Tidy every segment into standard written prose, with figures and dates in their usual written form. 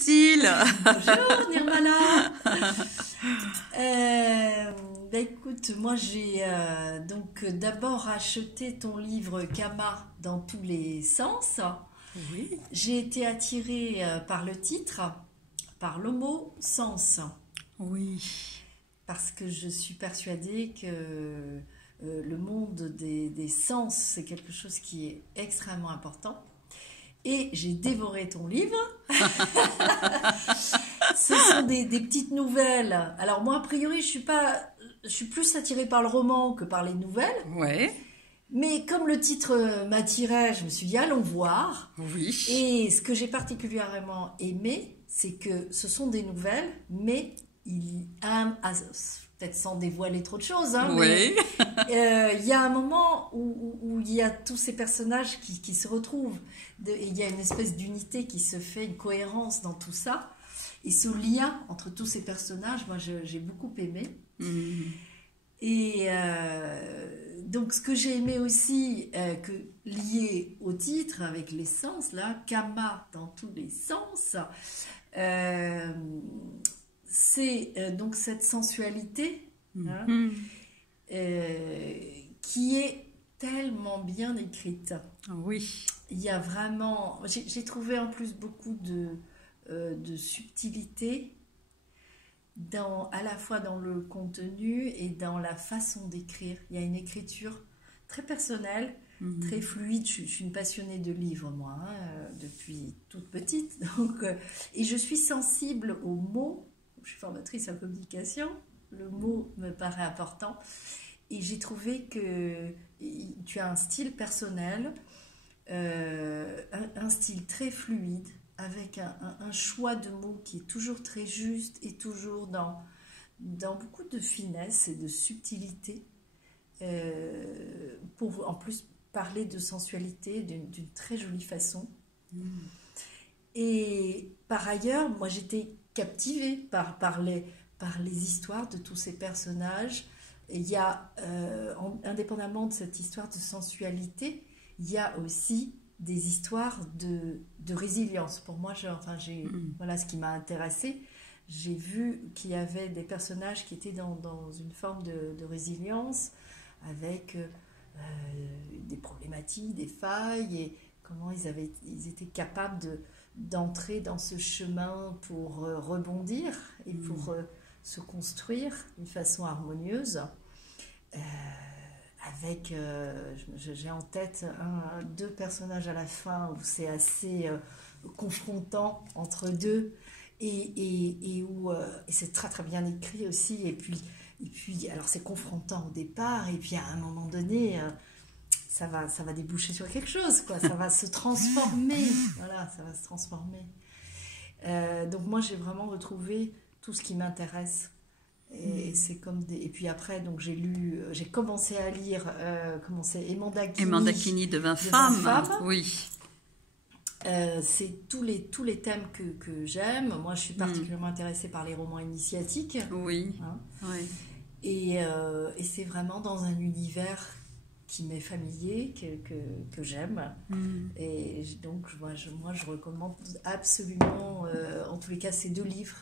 Cécile. Bonjour Nirmala. Écoute, moi j'ai donc d'abord acheté ton livre Kama dans tous les sens. Oui. J'ai été attirée par le titre, par le mot sens, Oui. parce que je suis persuadée que le monde des sens, c'est quelque chose qui est extrêmement important. Et j'ai dévoré ton livre. Ce sont des petites nouvelles. Alors moi, a priori, je suis plus attirée par le roman que par les nouvelles. Ouais. Mais comme le titre m'attirait, je me suis dit, allons voir. Oui. Et ce que j'ai particulièrement aimé, c'est que ce sont des nouvelles, mais peut-être sans dévoiler trop de choses, hein, Oui. mais il y a un moment où il y a tous ces personnages qui se retrouvent. Et il y a une espèce d'unité qui se fait, une cohérence dans tout ça. Et ce lien entre tous ces personnages, moi, j'ai beaucoup aimé. Mmh. Et donc, ce que j'ai aimé aussi, lié au titre, avec les sens, là, Kama dans tous les sens, c'est donc cette sensualité hein, qui est tellement bien écrite. Oui. Il y a vraiment... J'ai trouvé en plus beaucoup de subtilité à la fois dans le contenu et dans la façon d'écrire. Il y a une écriture très personnelle, très fluide. Je suis une passionnée de livres, moi, depuis toute petite. Donc, et je suis sensible aux mots. Je suis formatrice en communication. Le mot me paraît important. Et j'ai trouvé que tu as un style personnel, un style très fluide, avec un choix de mots qui est toujours très juste et toujours dans beaucoup de finesse et de subtilité, pour en plus parler de sensualité d'une très jolie façon. Et par ailleurs, moi j'étais captivée par les histoires de tous ces personnages. Il y a, indépendamment de cette histoire de sensualité, il y a aussi des histoires de résilience. Pour moi, voilà ce qui m'a intéressée. J'ai vu qu'il y avait des personnages qui étaient dans une forme de résilience, avec des problématiques, des failles, et comment ils étaient capables d'entrer dans ce chemin pour rebondir et pour se construire d'une façon harmonieuse. Avec, j'ai en tête deux personnages à la fin où c'est assez confrontant entre deux et où c'est très très bien écrit aussi, et puis alors c'est confrontant au départ, et puis à un moment donné ça va déboucher sur quelque chose, quoi. Ça va se transformer, voilà, ça va se transformer. Donc moi j'ai vraiment retrouvé tout ce qui m'intéresse. Et c'est comme et puis après, donc j'ai commencé à lire et Mandakini de 20 femmes. Oui. C'est tous les thèmes que j'aime. Moi, je suis particulièrement intéressée par les romans initiatiques. Oui. Hein. Oui. Et c'est vraiment dans un univers qui m'est familier, que j'aime. Et donc, moi, je recommande absolument, en tous les cas, ces deux livres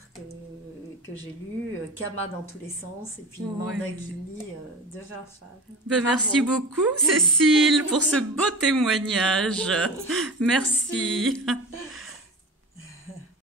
que j'ai lus, Kama dans tous les sens, et puis Mandakini de 20 femmes. Ben, merci beaucoup, Cécile, pour ce beau témoignage. Merci.